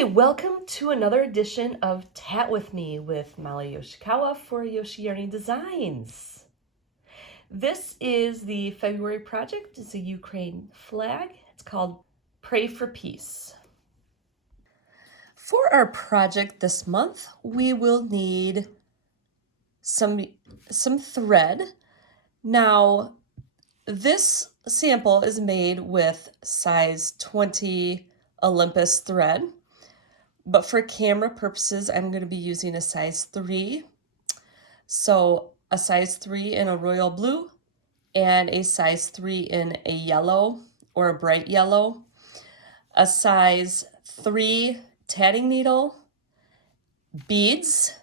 Hi, welcome to another edition of Tat With Me with Molly Yoshikawa for Yoshi Yarny Designs. This is the February project. It's a Ukraine flag. It's called Pray for Peace. For our project this month, we will need some thread. Now, this sample is made with size 20 Olympus thread. But for camera purposes, I'm going to be using a size 3. So a size 3 in a royal blue and a size 3 in a yellow or a bright yellow. A size 3 tatting needle, beads.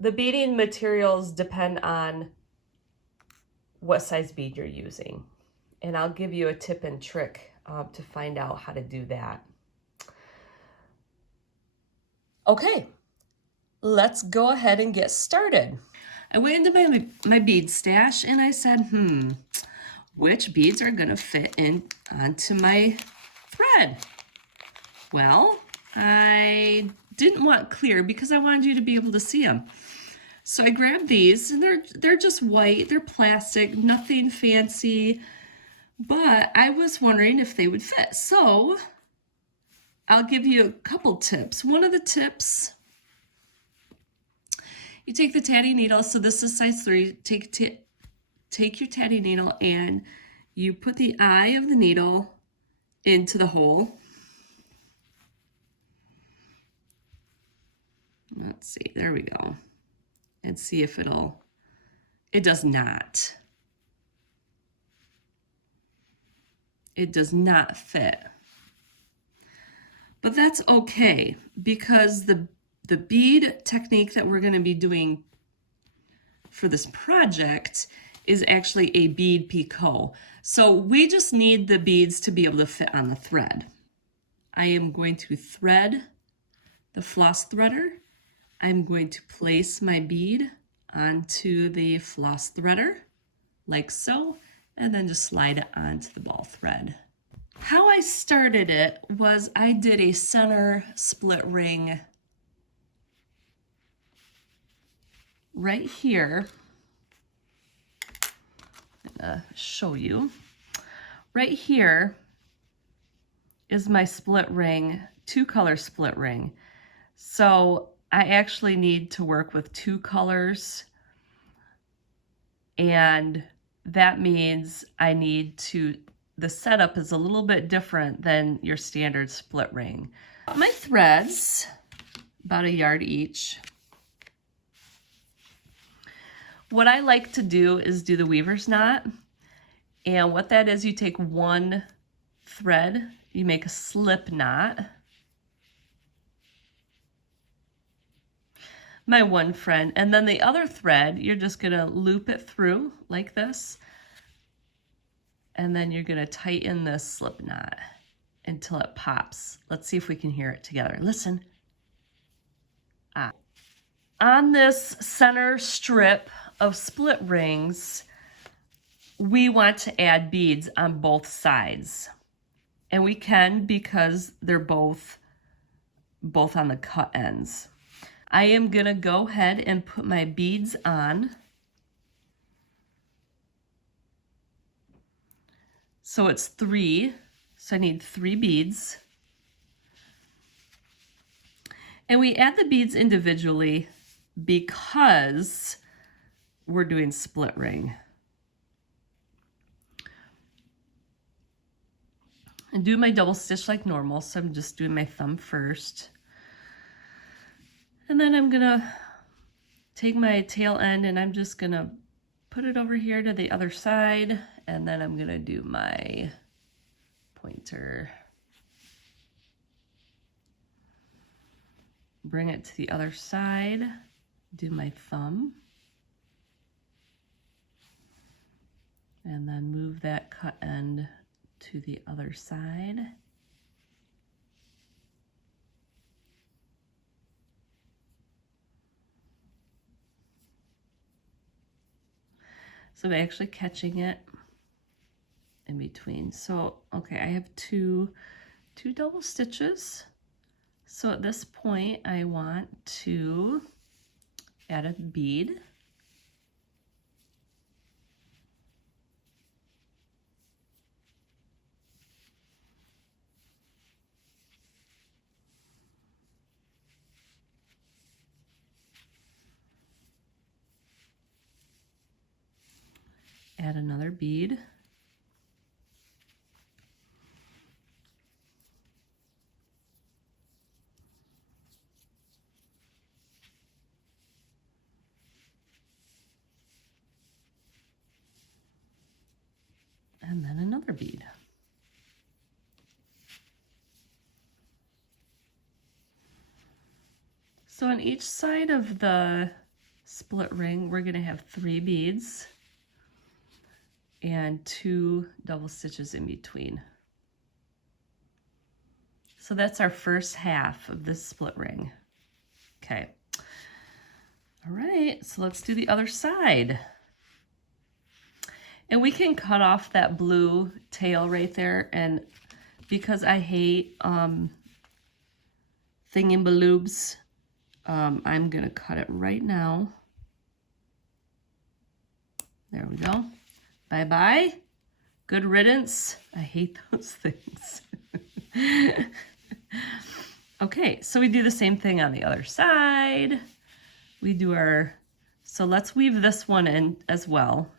The beading materials depend on what size bead you're using. And I'll give you a tip and trick to find out how to do that. Okay, let's go ahead and get started. I went into my bead stash and I said, which beads are gonna fit in onto my thread? Well, I didn't want clear because I wanted you to be able to see them. So I grabbed these and they're just white, they're plastic, nothing fancy, but I was wondering if they would fit. So I'll give you a couple tips. One of the tips, you take the tatty needle, so this is size 3, take your tatty needle and you put the eye of the needle into the hole. Let's see, there we go. And see if it does not. It does not fit. But that's okay because the bead technique that we're going to be doing for this project is actually a bead picot. So we just need the beads to be able to fit on the thread. I am going to thread the floss threader. I'm going to place my bead onto the floss threader like so, and then just slide it onto the ball thread. How I started it was I did a center split ring right here. I'm gonna show you. Right here is my split ring, 2-color split ring. So I actually need to work with 2 colors, and that means the setup is a little bit different than your standard split ring. My threads, about 1 yard each. What I like to do is do the weaver's knot. And what that is, you take 1 thread, you make a slip knot. My 1 friend, and then the other thread, you're just gonna loop it through like this. And then you're gonna tighten this slip knot until it pops. Let's see if we can hear it together. Listen. On this center strip of split rings, we want to add beads on both sides. And we can because they're both on the cut ends. I am gonna go ahead and put my beads on. So it's 3, so I need 3 beads. And we add the beads individually because we're doing split ring. And do my double stitch like normal, so I'm just doing my thumb first. And then I'm gonna take my tail end and I'm just gonna put it over here to the other side, and then I'm gonna do my pointer. Bring it to the other side, do my thumb, and then move that cut end to the other side. So I'm actually catching it in between. So, okay, I have 2 2 double stitches. So at this point I want to add a bead. Add another bead. And then another bead. So on each side of the split ring, we're going to have 3 beads and 2 double stitches in between. So that's our first half of this split ring. Okay. All right, so let's do the other side. And we can cut off that blue tail right there, and because I hate thingamaloobs, I'm gonna cut it right now. There we go. Bye-bye. Good riddance. I hate those things. Okay, so we do the same thing on the other side. We do our, so let's weave this one in as well.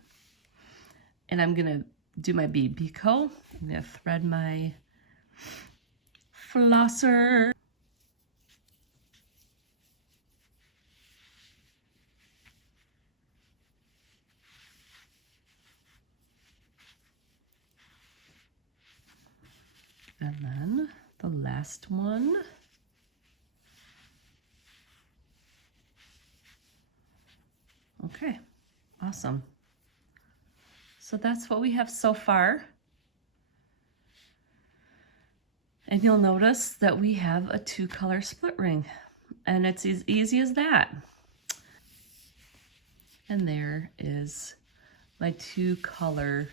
And I'm gonna do my bead picot. I'm gonna thread my flosser. And then the last one. Okay, awesome. So that's what we have so far. And you'll notice that we have a 2-color split ring, and it's as easy as that. And there is my 2-color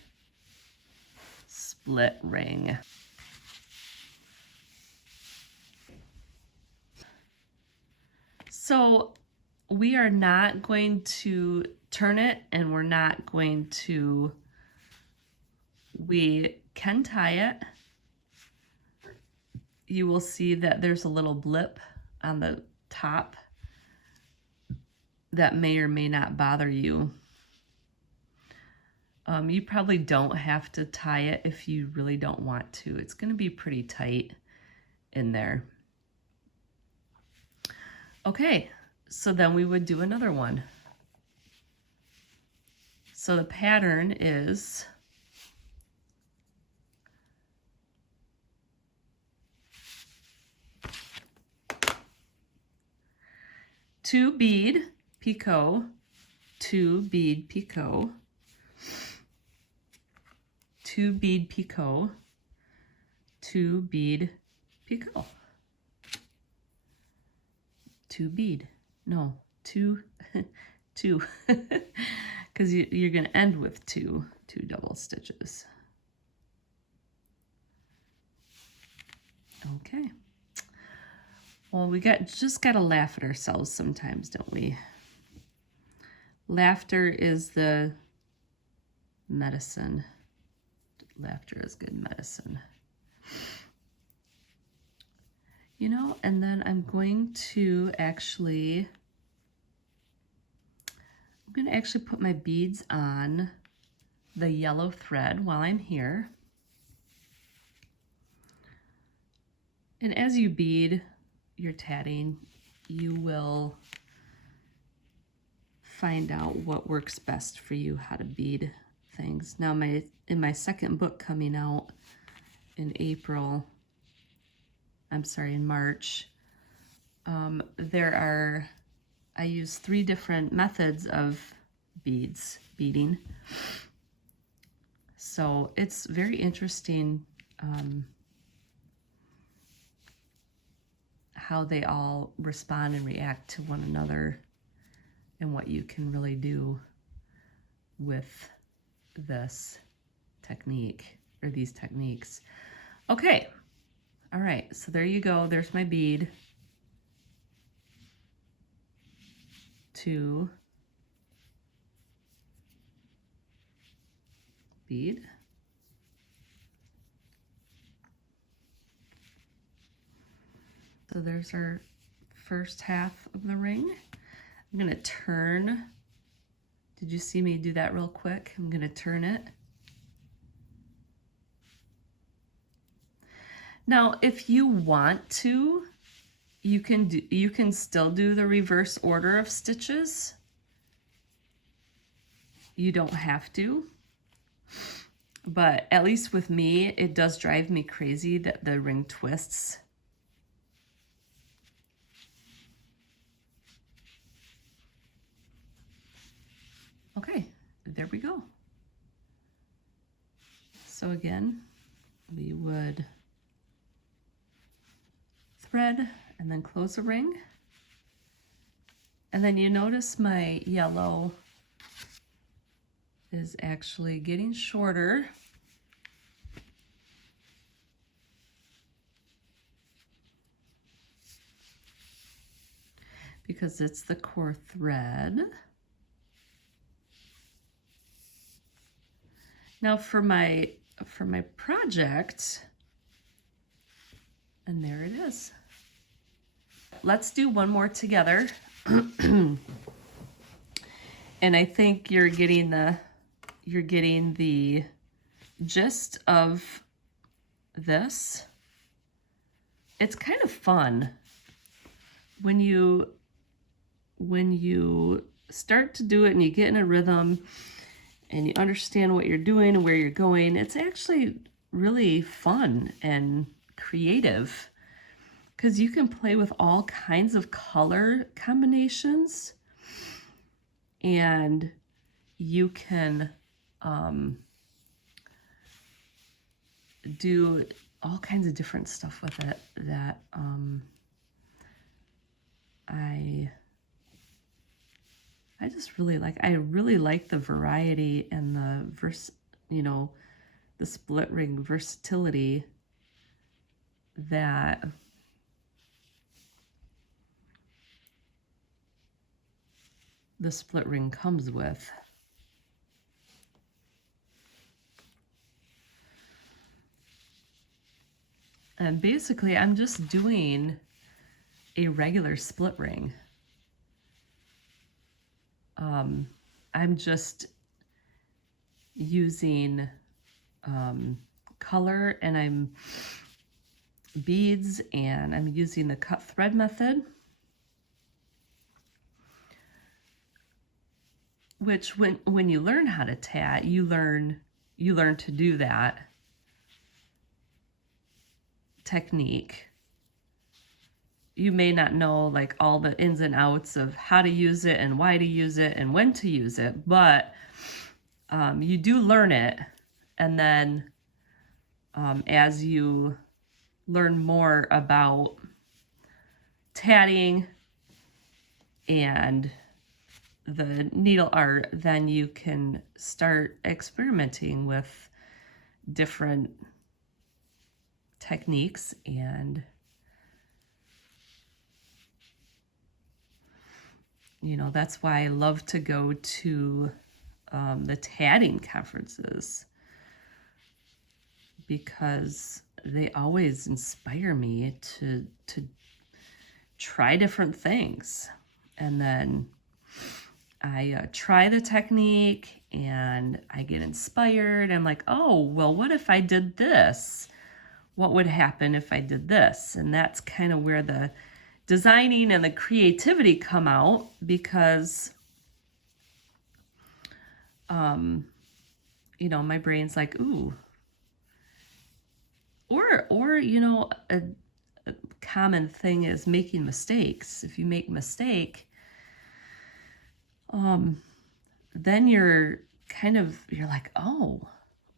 split ring. So we are not going to turn it, and we're not going to, we can tie it. You will see that there's a little blip on the top that may or may not bother you. You probably don't have to tie it if you really don't want to. It's going to be pretty tight in there. Okay, so then we would do another one. So the pattern is two bead picot, 2 bead picot, 2 bead picot, 2 bead picot, 2 bead, no, 2, 2, because you're going to end with 2 double stitches. Okay. Well, we just got to laugh at ourselves sometimes, don't we? Laughter is the medicine. Laughter is good medicine. You know, and then I'm going to actually put my beads on the yellow thread while I'm here. And as you bead your tatting, you will find out what works best for you, how to bead things. Now in my second book coming out in March, I use 3 different methods of beading. So it's very interesting how they all respond and react to one another, and what you can really do with this technique or these techniques. Okay, All right, so there you go. There's my bead. 2 bead. So there's our first half of the ring. I'm gonna turn. Did you see me do that real quick? I'm gonna turn it. Now, if you want to, you can still do the reverse order of stitches. You don't have to. But at least with me, it does drive me crazy that the ring twists. Okay, there we go. So again, we would thread and then close the ring. And then you notice my yellow is actually getting shorter. Because it's the core thread. Now for my project, and there it is. Let's do one more together. And I think you're getting the gist of this. It's kind of fun when you start to do it and you get in a rhythm and you understand what you're doing and where you're going. It's actually really fun and creative because you can play with all kinds of color combinations, and you can do all kinds of different stuff with it that I just really like. I really like the variety and the the split ring versatility that the split ring comes with. And basically, I'm just doing a regular split ring. I'm just using color, and I'm beads, and I'm using the cut thread method, which when you learn how to tat, you learn to do that technique. You may not know like all the ins and outs of how to use it and why to use it and when to use it, but you do learn it. And then as you learn more about tatting and the needle art, then you can start experimenting with different techniques. And that's why I love to go to the tatting conferences, because they always inspire me to try different things. And then I try the technique and I get inspired. I'm like, oh, well, what if I did this? What would happen if I did this? And that's kind of where the designing and the creativity come out, because my brain's like, ooh. Or a common thing is making mistakes. If you make a mistake, then you're like, oh,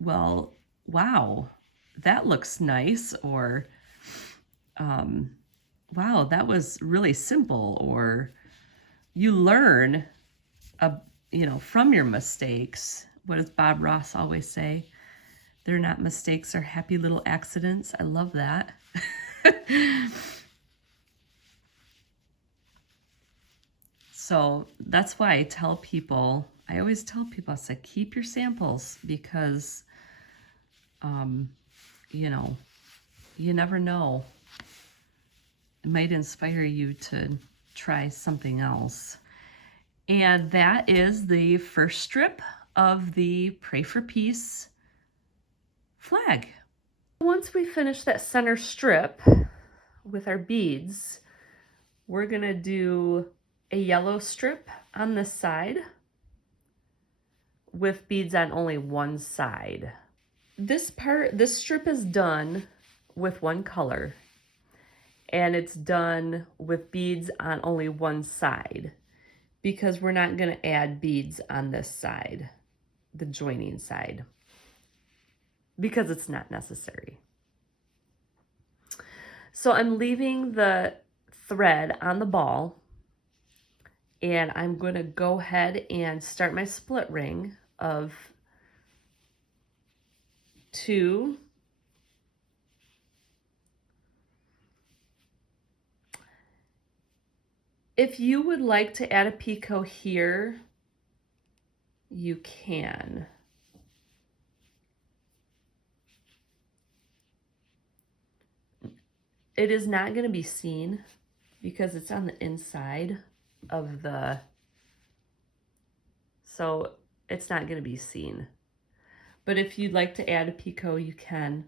well, wow, that looks nice, or wow, that was really simple. Or you learn from your mistakes. What does Bob Ross always say? They're not mistakes, they're happy little accidents. I love that. So that's why I tell people, I always tell people, I say, keep your samples because, you know, you never know. It might inspire you to try something else. And that is the first strip of the Pray for Peace flag. Once we finish that center strip with our beads, we're gonna do a yellow strip on this side with beads on only one side. This strip is done with one color, and it's done with beads on only one side because we're not gonna add beads on this side, the joining side, because it's not necessary. So I'm leaving the thread on the ball, and I'm going to go ahead and start my split ring of 2. If you would like to add a picot here, you can. It is not going to be seen because it's on the inside of the, so it's not going to be seen. But if you'd like to add a picot, you can.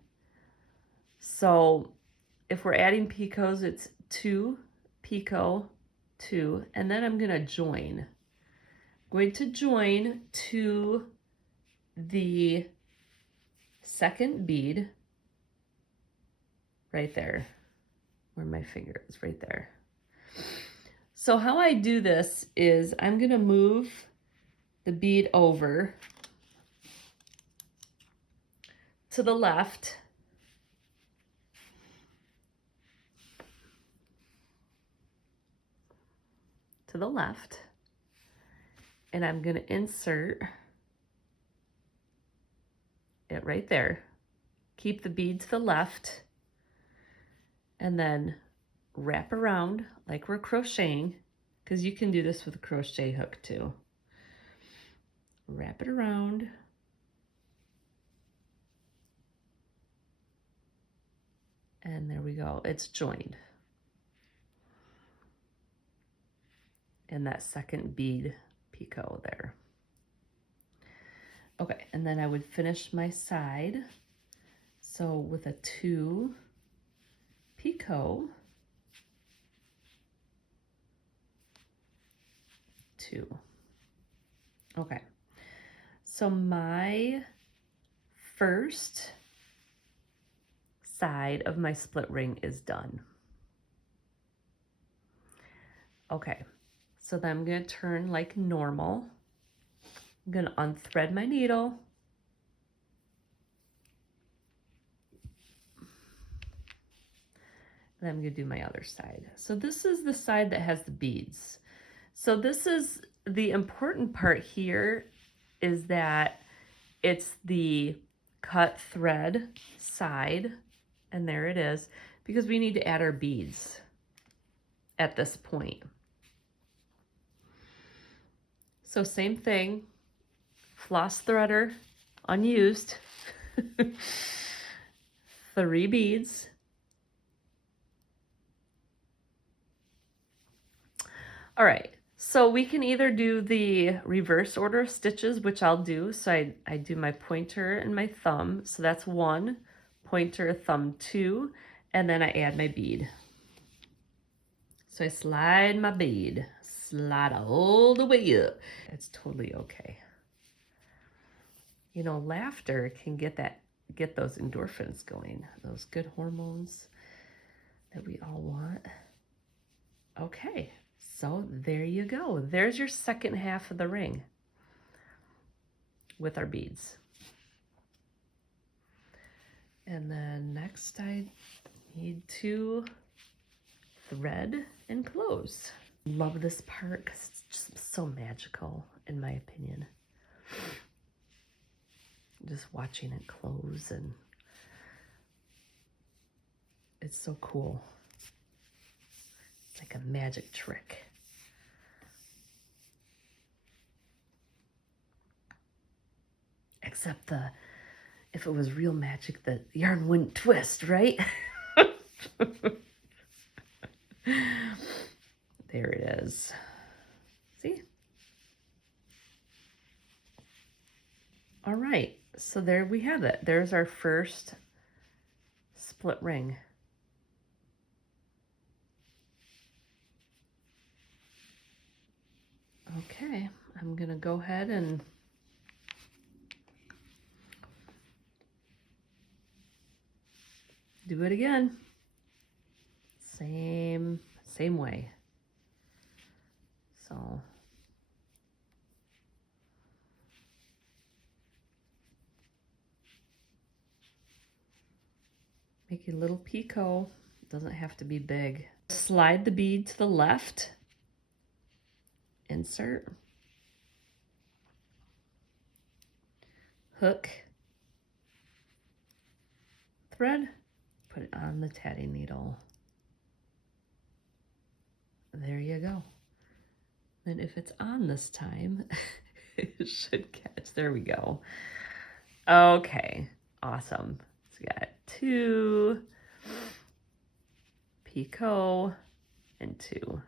So if we're adding picots, it's 2 picot, 2, and then I'm going to join. I'm going to join to the second bead right there, where my finger is, right there. So how I do this is I'm going to move the bead over to the left, and I'm going to insert it right there. Keep the bead to the left, and then wrap around like we're crocheting, because you can do this with a crochet hook too. Wrap it around. And there we go, it's joined. And that second bead picot there. Okay, and then I would finish my side. So with a 2 picot, 2. Okay, so my first side of my split ring is done. Okay, so then I'm going to turn like normal. I'm going to unthread my needle. And I'm going to do my other side. So this is the side that has the beads. So this is the important part here, is that it's the cut thread side, and there it is, because we need to add our beads at this point. So same thing, floss threader, unused, 3 beads. All right, so we can either do the reverse order of stitches, which I'll do. So I do my pointer and my thumb. So that's 1, pointer, thumb 2, and then I add my bead. So I slide my bead, slide all the way up. It's totally okay. You know, laughter can get those endorphins going, those good hormones that we all want. Okay, so there you go. There's your second half of the ring with our beads. And then next I need to thread and close. Love this part because it's just so magical, in my opinion. Just watching it close, and It's so cool. It's like a magic trick. Except if it was real magic, the yarn wouldn't twist, right? There it is. See? All right, so there we have it. There's our first split ring. Okay, I'm gonna go ahead and do it again. Same way. So make a little picot. Doesn't have to be big. Slide the bead to the left. Insert. Hook. Thread. Put it on the tatting needle. There you go. Then if it's on this time, it should catch. There we go. Okay, awesome. So we got 2 picot and 2.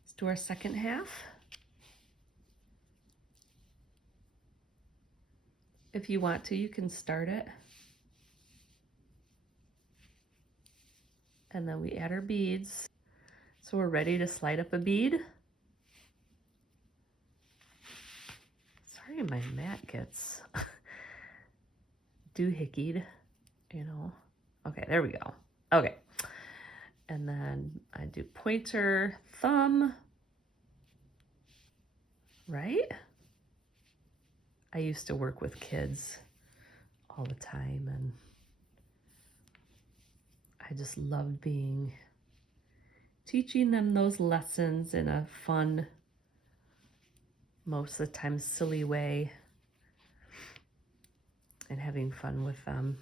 Let's do our second half. If you want to, you can start it. And then we add our beads. So we're ready to slide up a bead. Sorry, my mat gets doohickied, you know. Okay, there we go. Okay. And then I do pointer, thumb, right? I used to work with kids all the time, and I just loved teaching them those lessons in a fun, most of the time silly way, and having fun with them.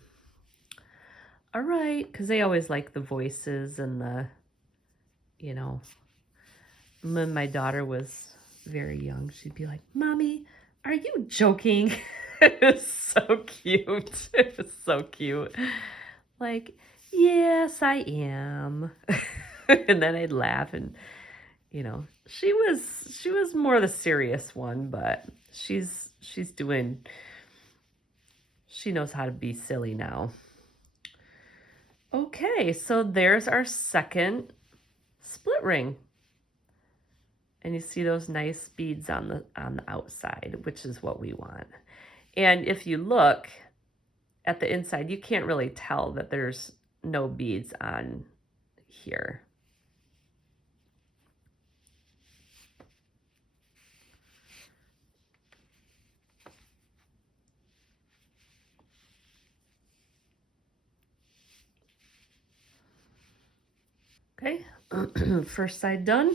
All right, because they always like the voices and the, you know, when my daughter was very young, she'd be like, "Mommy, are you joking?" It was so cute. It was so cute. Like, "Yes, I am." And then I'd laugh, and you know, she was more the serious one, but she knows how to be silly now. Okay, so there's our second split ring. And you see those nice beads on the outside, which is what we want. And if you look at the inside, you can't really tell that there's no beads on here. Okay, first side done.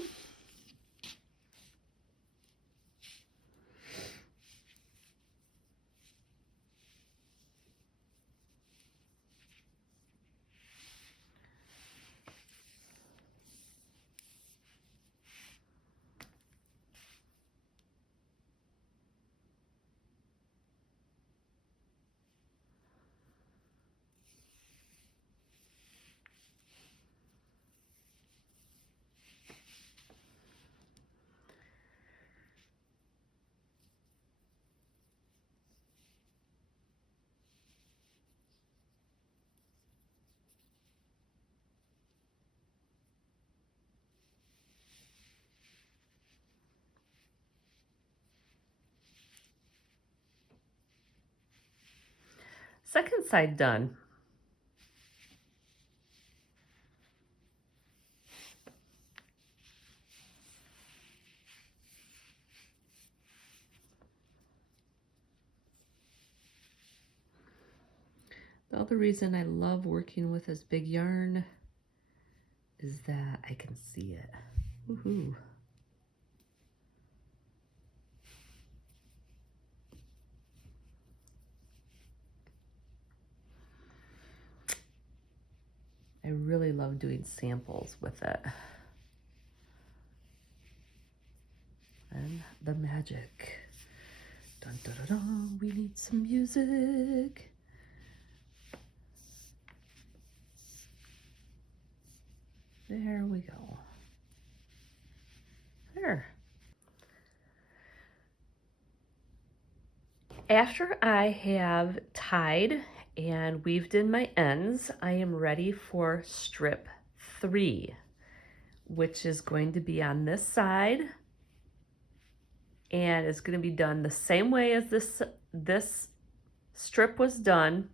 Second side done. The other reason I love working with this big yarn is that I can see it. Woohoo. love doing samples with it. And the magic. Dun, dun, dun, dun. We need some music. There we go. There. After I have tied and weaved in my ends, I am ready for strip 3, which is going to be on this side, and it's going to be done the same way as this strip was done,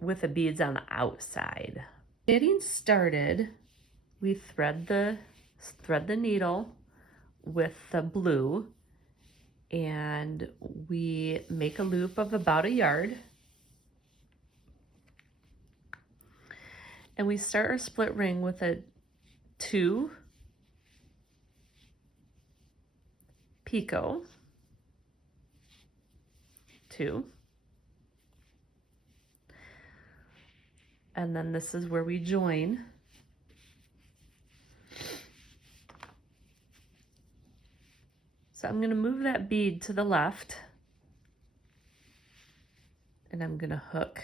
with the beads on the outside. Getting started, we thread the needle with the blue, and we make a loop of about 1 yard. And we start our split ring with a 2 picot, 2, and then this is where we join. So I'm going to move that bead to the left, and I'm going to hook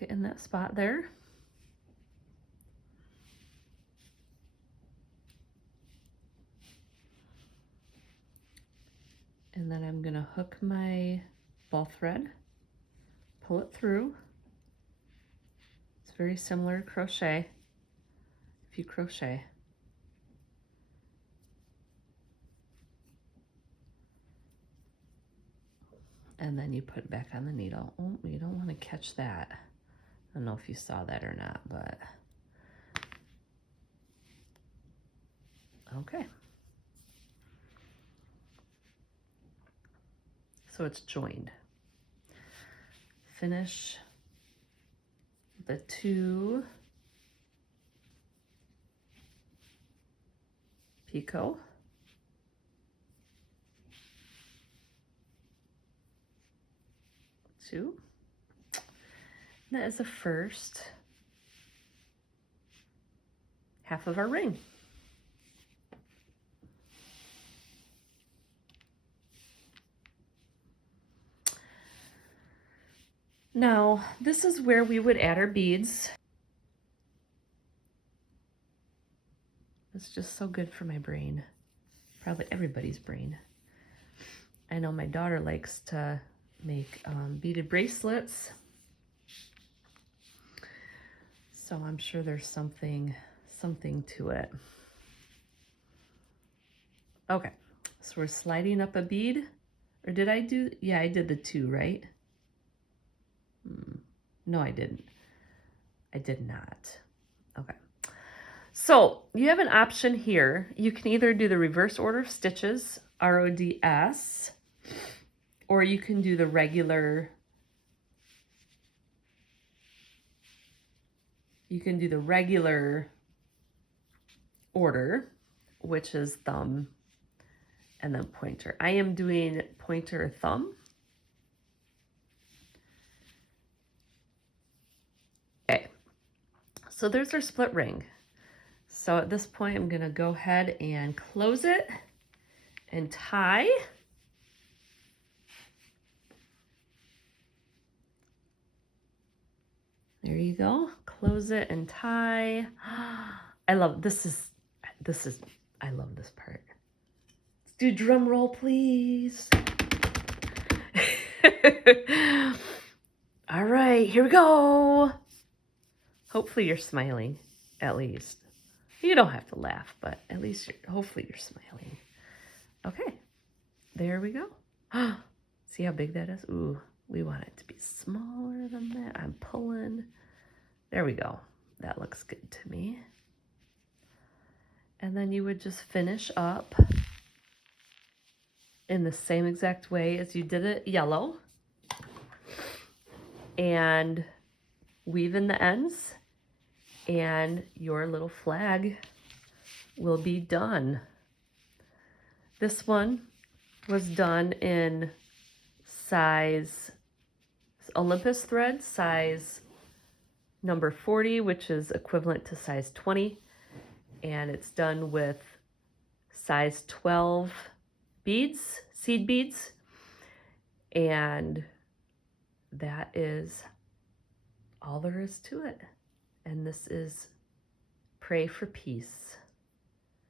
it in that spot there. And then I'm going to hook my ball thread, pull it through. It's very similar to crochet. If you crochet, and then you put it back on the needle. Oh, you don't want to catch that. I don't know if you saw that or not, but okay. So it's joined. Finish the 2 picot. Two. That is the first half of our ring. Now, this is where we would add our beads. It's just so good for my brain. Probably everybody's brain. I know my daughter likes to make beaded bracelets. So I'm sure there's something to it. Okay, so we're sliding up a bead. Or did I do, yeah, I did the 2, right? No, I didn't. I did not. Okay. So you have an option here. You can either do the reverse order of stitches, RODS, or you can do the regular, order, which is thumb and then pointer. I am doing pointer thumb. Okay, so there's our split ring. So at this point, I'm gonna go ahead and close it and tie. There you go. Close it and tie. I love this. I love this part. Let's do drum roll, please. All right, here we go. Hopefully you're smiling, at least. You don't have to laugh, but at least hopefully you're smiling. Okay, there we go. See how big that is? Ooh, we want it to be smaller than that. I'm pulling. There we go. That looks good to me. And then you would just finish up in the same exact way as you did it yellow. And weave in the ends, and your little flag will be done. This one was done in size Olympus thread, size number 40, which is equivalent to size 20. And it's done with size 12 beads, seed beads. And that is all there is to it. And this is Pray for Peace.